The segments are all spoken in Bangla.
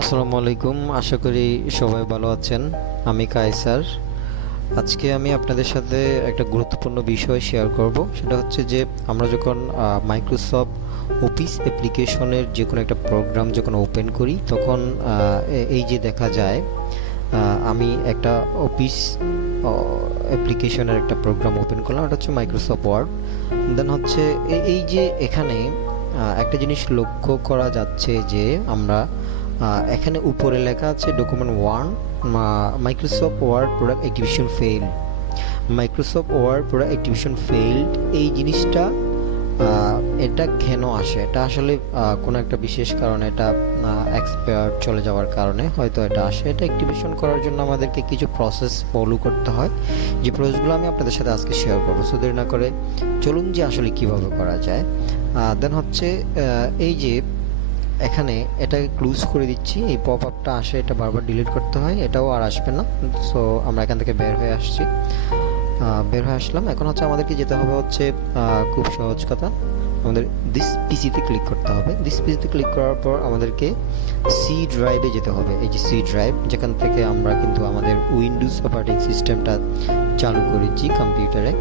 আসসালামু আলাইকুম, আশা করি সবাই ভালো আছেন। আমি কায়সার। আজকে আমি আপনাদের সাথে একটা গুরুত্বপূর্ণ বিষয় শেয়ার করব। সেটা হচ্ছে যে আমরা যখন মাইক্রোসফট অফিস অ্যাপ্লিকেশনের যে কোনো একটা প্রোগ্রাম যখন ওপেন করি তখন এই যে দেখা যায় আমি একটা অফিস অ্যাপ্লিকেশনের একটা প্রোগ্রাম ওপেন করলাম। এটা হচ্ছে মাইক্রোসফট ওয়ার্ড। দেন হচ্ছে এই যে এখানে একটা জিনিস লক্ষ্য করা যাচ্ছে যে আমরা এখানে উপরে লেখা আছে document one, Microsoft Word product activation fail. Microsoft Word product activation failed, এই জিনিসটা এটা কেন আসে? এটা আসলে কোনো একটা বিশেষ কারণে, এটা এক্সপায়ার চলে যাওয়ার কারণে হয়তো এটা আসে। এটা অ্যাক্টিভেশন করার জন্য আমাদেরকে কিছু প্রসেস ফলো করতে হয়, যে প্রসেসগুলো আমি আপনাদের সাথে আজকে শেয়ার করবো। সো দেরি না করে চলুন যে আসলে কিভাবে করা যায়। দেন হচ্ছে এই যে এখানে এটাকে ক্লোজ করে দিচ্ছি। এই পপ আপটা আসে, এটা বারবার ডিলিট করতে হয়, এটাও আর আসবে না। সো আমরা এখান থেকে বের হয়ে আসছি, বের হয়ে আসলাম। এখন হচ্ছে আমাদেরকে যেতে হবে হচ্ছে খুব সহজ কথা, আমাদের দিস পিসিতে ক্লিক করতে হবে। দিস পিসিতে ক্লিক করার পর আমাদেরকে সি ড্রাইভে যেতে হবে। এই যে সি ড্রাইভ, যেখান থেকে আমরা কিন্তু আমাদের উইন্ডোজ অপারেটিং সিস্টেমটা চালু করেছি কম্পিউটারে,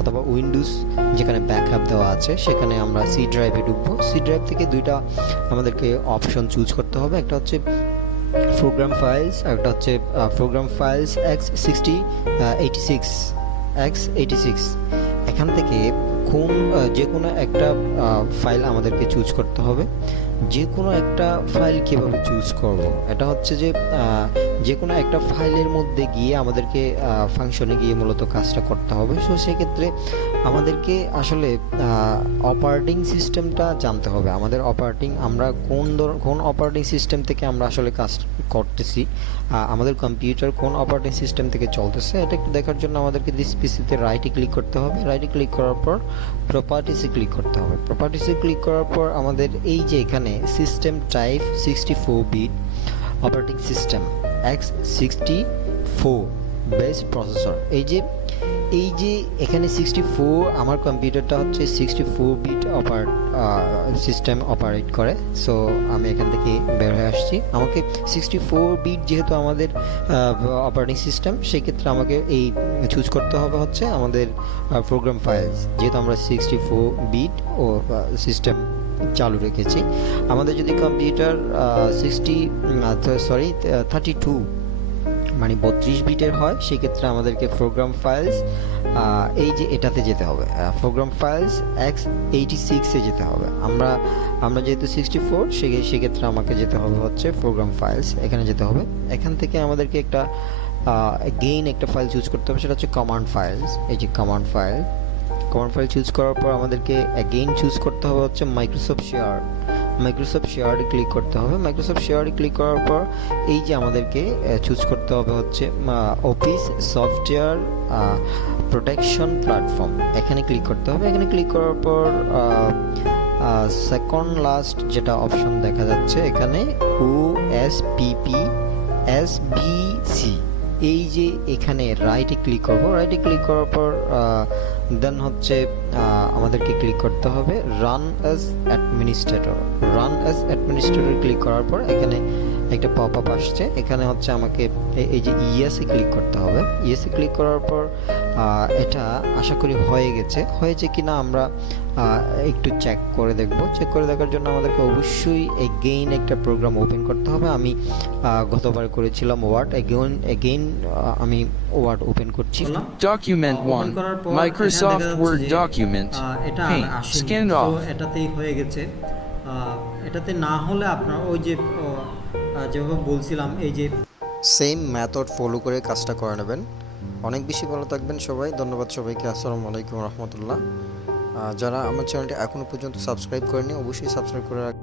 অথবা উইন্ডোজ যেখানে ব্যাকআপ দেওয়া আছে সেখানে আমরা সি ড্রাইভে ঢুকবো। সি ড্রাইভ থেকে দুইটা আমাদেরকে অপশন চুজ করতে হবে। একটা হচ্ছে প্রোগ্রাম ফাইলস, আর একটা হচ্ছে প্রোগ্রাম ফাইলস x86 এখান থেকে কোন যে কোনো একটা ফাইল আমাদেরকে চুজ করতে হবে। যে কোনো একটা ফাইল কিভাবে চুজ করব? এটা হচ্ছে যে যে কোনো একটা ফাইলের মধ্যে গিয়ে আমাদেরকে ফাংশনে গিয়ে মূলত কাজটা করতে হবে। সো সেক্ষেত্রে আমাদেরকে আসলে অপারেটিং সিস্টেমটা জানতে হবে। আমাদের অপারেটিং, আমরা কোন অপারেটিং সিস্টেম থেকে আমরা আসলে কাজ করতেছি, আমাদের কম্পিউটার কোন অপারেটিং সিস্টেম থেকে চলতেছে, এটা একটু দেখার জন্য আমাদেরকে দিস পিসিতে রাইটে ক্লিক করতে হবে। রাইটে ক্লিক করার পর প্রপার্টিসে ক্লিক করতে হবে। প্রপার্টিসে ক্লিক করার পর আমাদের এই যে এখানে system type 64 bit operating system x64 based processor, এই যে এখানে 64, আমার কম্পিউটারটা হচ্ছে 64 বিট সিস্টেম অপারেট করে। সো আমি এখান থেকে বের হয়ে আসছি। আমাকে 64 বিট যেহেতু আমাদের অপারেটিং সিস্টেম, সেক্ষেত্রে আমাকে এই চুজ করতে হবে হচ্ছে আমাদের প্রোগ্রাম ফাইলস, যেহেতু আমরা 64 বিট ও সিস্টেম চালু রেখেছি। আমাদের যদি কম্পিউটার 32 মানে 32 বিটের হয়, সেক্ষেত্রে আমাদেরকে প্রোগ্রাম ফাইলস এই যে এটাতে যেতে হবে, প্রোগ্রাম ফাইলস x86 এ যেতে হবে। আমরা যেহেতু 64, সেক্ষেত্রে আমাকে যেতে হবে হচ্ছে প্রোগ্রাম ফাইলস, এখানে যেতে হবে। এখান থেকে আমাদেরকে একটা একটা ফাইল চুজ করতে হবে, সেটা হচ্ছে কমান্ড ফাইলস। এই যে কমান্ড ফাইল চুজ করার পর আমাদেরকে চুজ করতে হবে হচ্ছে মাইক্রোসফট শেয়ারে ক্লিক করতে হবে। মাইক্রোসফট শেয়ারে ক্লিক করার পর এই যে আমাদেরকে চুজ করতে হবে হচ্ছে অফিস সফটওয়্যার প্রোটেকশন প্ল্যাটফর্ম, এখানে ক্লিক করতে হবে। এখানে ক্লিক করার পর সেকেন্ড লাস্ট যেটা অপশন দেখা যাচ্ছে এখানে OSPPSBC, এই যে এখানে রাইটে ক্লিক করব। রাইটে ক্লিক করার পর দেন হচ্ছে আমাদেরকে ক্লিক করতে হবে রান অ্যাজ অ্যাডমিনিস্ট্রেটর ক্লিক করার পর এখানে একটা পপ আপ আসছে। এখানে হচ্ছে আমাকে এই যে ইয়েসে ক্লিক করতে হবে। ইয়েসে ক্লিক করার পর এটা আশা করি হয়েছে কিনা আমরা একটু চেক করে দেখব। চেক করে দেখার জন্য আমাদেরকে অবশ্যই এগেইন একটা প্রোগ্রাম ওপেন করতে হবে। আমি গতবার করেছিলাম ওয়ার্ড, এগেইন আমি ওয়ার্ড ওপেন করছি। Document 1. Microsoft Word document. এটা Paint. আসেনি, Scan তো off. এটাতেই হয়ে গেছে। এটাতে না হলে আপনার ওই যে যেভাবে বলছিলাম, এই যে সেম মেথড ফলো করে কাজটা করে নেবেন। অনেক বেশি ভালো থাকবেন সবাই। ধন্যবাদ সবাইকে। আসসালামু আলাইকুম রহমতুল্লাহ। যারা আমার চ্যানেলটি এখনও পর্যন্ত সাবস্ক্রাইব করেনি, অবশ্যই সাবস্ক্রাইব করে রাখবেন।